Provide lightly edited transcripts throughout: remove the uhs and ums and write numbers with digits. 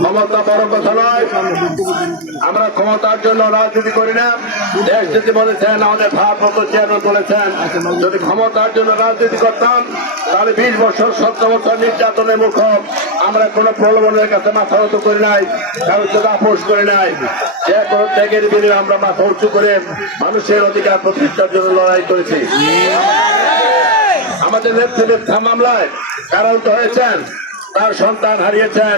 ক্ষমতা বড় কথা নয়, আমরা ক্ষমতার জন্য রাজনীতি করি না। দেশ যদি বলেছেন, আমাদের ভারপ্রাপ্ত চেয়ারম্যান বলেছেন, যদি ক্ষমতার জন্য রাজনীতি করতাম তাহলে 20 বছর 17 বছর নির্যাতনের মুখ আমরা কোনো প্রলোভনের কাছে মাথা নত করি নাই, কারোর সাথে আপোষ করি নাই। যে কোনো ত্যাগের বিনিময়ে আমরা মাথা উঁচু করে মানুষের অধিকার প্রতিষ্ঠার জন্য লড়াই করেছি। আমাদের নেতৃত্ব মামলায় কারারুদ্ধ হয়েছেন, তার সন্তান হারিয়েছেন,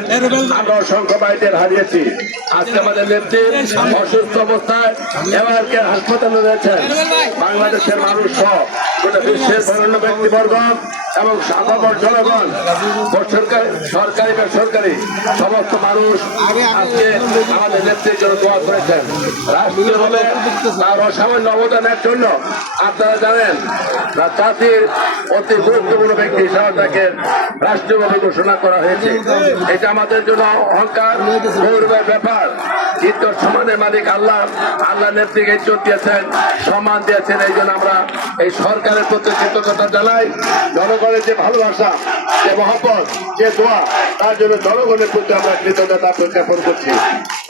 আমরা অসংখ্য ভাইদের হারিয়েছি। আজকে আমাদের নেত্রী অসুস্থ অবস্থায় এবারকে হাসপাতালে রয়েছেন। বাংলাদেশের মানুষ সহ গোটা বিশ্বের বরেণ্য ব্যক্তিবর্গ এবং সাধারণ জনগণ, সরকারি বেসরকারি সমস্ত মানুষ আজকে আমাদের নেত্রীর জন্য দোয়া করেছেন। রাষ্ট্রীয়ভাবে তার অসামান্য অবদানের জন্য আপনারা জানেন জাতির অতি গুরুত্বপূর্ণ ব্যক্তি হিসাবে তাকে রাষ্ট্রীয়ভাবে ঘোষণা করা হয়েছে। এটা আমাদের জন্য অহংকার গৌরবের ব্যাপার। ইজ্জত সম্মানের মালিক আল্লাহ, আল্লাহ নেত্রীকে ইজ্জত দিয়েছেন, সম্মান দিয়েছেন। এই জন্য আমরা এই সরকারের প্রতি কৃতজ্ঞতা জানাই। জনগণের যে ভালোবাসা, যে মহব্বত, যে দোয়া, তার জন্য জনগণের প্রতি আমরা কৃতজ্ঞতা প্রজ্ঞাপন করছি।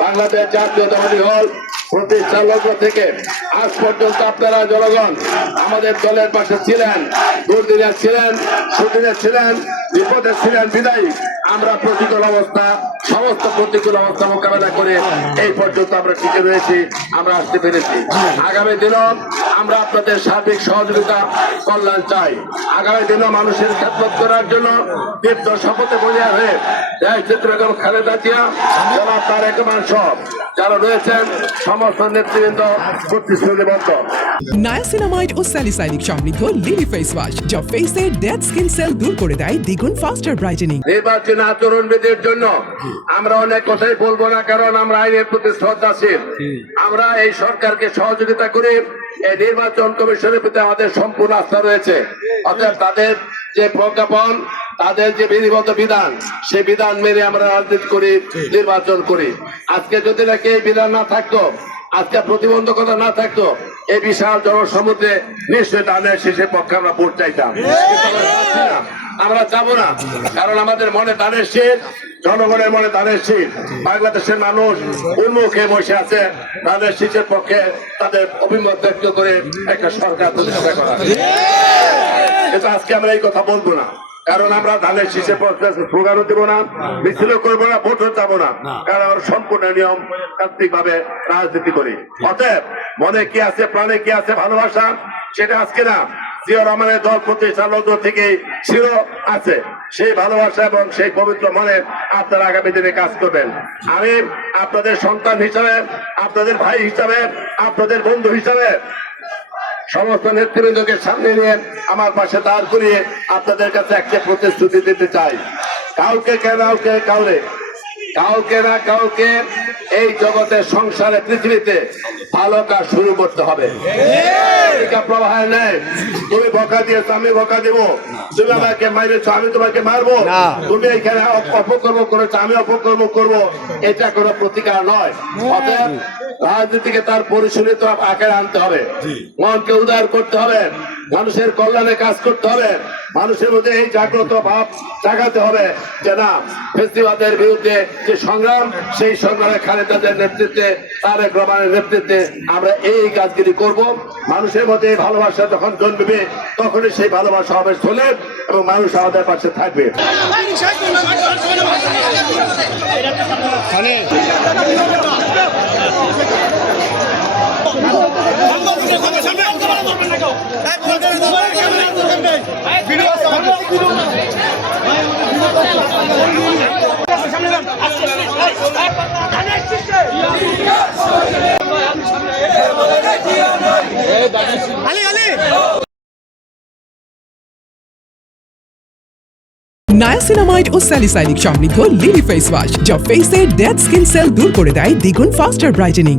বাংলাদেশ জাতীয়তাবাদী দল প্রতিষ্ঠা লগ্ন থেকে আজ পর্যন্ত আপনারা জনগণ আমাদের দলের পাশে ছিলেন, দুর্দিনে ছিলেন, সুদিনে ছিলেন, বিপদে ছিলেন। বিদায়ী আমরা প্রতিকূল অবস্থা, সমস্ত প্রতিকূল অবস্থা মোকাবেলা করে এই পর্যন্ত আমরা টিকে রয়েছি, আমরা আসতে পেরেছি। আগামী দিনও আমরা আপনাদের সার্বিক সহযোগিতা কল্যাণ চাই। আগামী দিনও মানুষের খেদমত করার জন্য দীপ্ত শপথে বলিয়া হয়ে দেশ বেগম খালেদা জিয়া, জনাব তারেক রহমান সহ যারা রয়েছেন সমস্ত নেতৃবৃন্দ প্রতিশ্রুতিবদ্ধ। নায়াসিনামাইড ও স্যালিসাইলিক সমৃদ্ধ লিলি ফেস ওয়াশ যা ফেসের ডেড স্কিন সেল দূর করে দেয় দ্বিগুণ ফাস্টার ব্রাইটেনিং। নির্বাচন আচরণবিধির জন্য আমরা অনেক কথাই বলবো না, কারণ আমরা আইনের প্রতি শ্রদ্ধাশীল। আমরা এই সরকারকে সহযোগিতা করি। এই নির্বাচন কমিশনের প্রতি আমাদের সম্পূর্ণ আস্থা রয়েছে। অর্থাৎ তাদের যে প্রজ্ঞাপন, তাদের যে বিধিবদ্ধ বিধান, সেই বিধান মেনে আমরা রাজনীতি করি, নির্বাচন করি। আজকে যদি নাকি এই বিধান না থাকতো, আজকে প্রতিবন্ধকতা না থাকতো, এই বিশাল জনসমুদ্রে নিশ্চয়ই ধানের শীষের পক্ষে আমরা ভোট চাইতাম। আমরা যাবো না, কারণ আমাদের মনে ধানের শীষ, জনগণের মনে ধানের শীষ। বাংলাদেশের মানুষ উন্মুখে বসে আছে ধানের শীষের পক্ষে, তাদের অভিমত ব্যক্ত করে একটা সরকার প্রতিষ্ঠা করা। কিন্তু আজকে আমরা এই কথা বলবো না, কারণ আমরা ধানের শীষের পক্ষে স্লোগানও দেবো না, মিছিল করবো না, ভোটও যাবো না, কারণ আমরা সম্পূর্ণ নিয়ম তান্ত্রিক ভাবে রাজনীতি করি। অতএব মনে কি আছে, প্রাণে কি আছে, ভালোবাসা, সেটা আজকে না, জিয়া রহমানের দল প্রতিষ্ঠা লগ্ন থেকে ছিল, আছে। সেই ভালোবাসা এবং সেই পবিত্র মনে আপনারা আগামী দিনে কাজ করবেন। আমি আপনাদের সন্তান হিসাবে, আপনাদের ভাই হিসাবে, আপনাদের বন্ধু হিসাবে সমস্ত নেতৃবৃন্দকে সামনে নিয়ে আমার পাশে দাঁড় করিয়ে আপনাদের কাছে একটা প্রতিশ্রুতি দিতে চাই। কাউকে না কাউকে এই জগতের সংসারে, পৃথিবীতে ভালো কাজ শুরু করতে হবে। প্রবাহে নেই, তুমি বকা দিয়েছো, আমি বকা দিব, তুমি আমাকে মারিয়েছ, আমি তোমাকে মারবো, তুমি এখানে অপকর্ম করেছো, আমি অপকর্ম করবো, এটা কোনো প্রতিকার নয়। অতএব রাজনীতিকে তার পরিশোধিত আকারে আনতে হবে, মনকে উদার করতে হবে, মানুষের কল্যাণে কাজ করতে হবে, মানুষের মধ্যে এই জাগ্রত ভাব জাগাতে হবে যে না, ফেসিবাদের বিরুদ্ধে যে সংগ্রাম, সেই সংগ্রামে খালেদাদের নেতৃত্বে, তারেক রহমানের নেতৃত্বে আমরা এই কাজগুলি করব। মানুষের মধ্যে এই ভালোবাসা যখন জন্মবে, তখনই সেই ভালোবাসা হবে চলে এবং মানুষ আমাদের পাশে থাকবে। নায়াসিনামাইড ও স্যালিসাইলিক সমৃদ্ধ লিলি ফেস ওয়াশ যা ফেসের ডেড স্কিন সেল দূর করে দেয় দ্বিগুণ ফাস্টার ব্রাইটেনিং।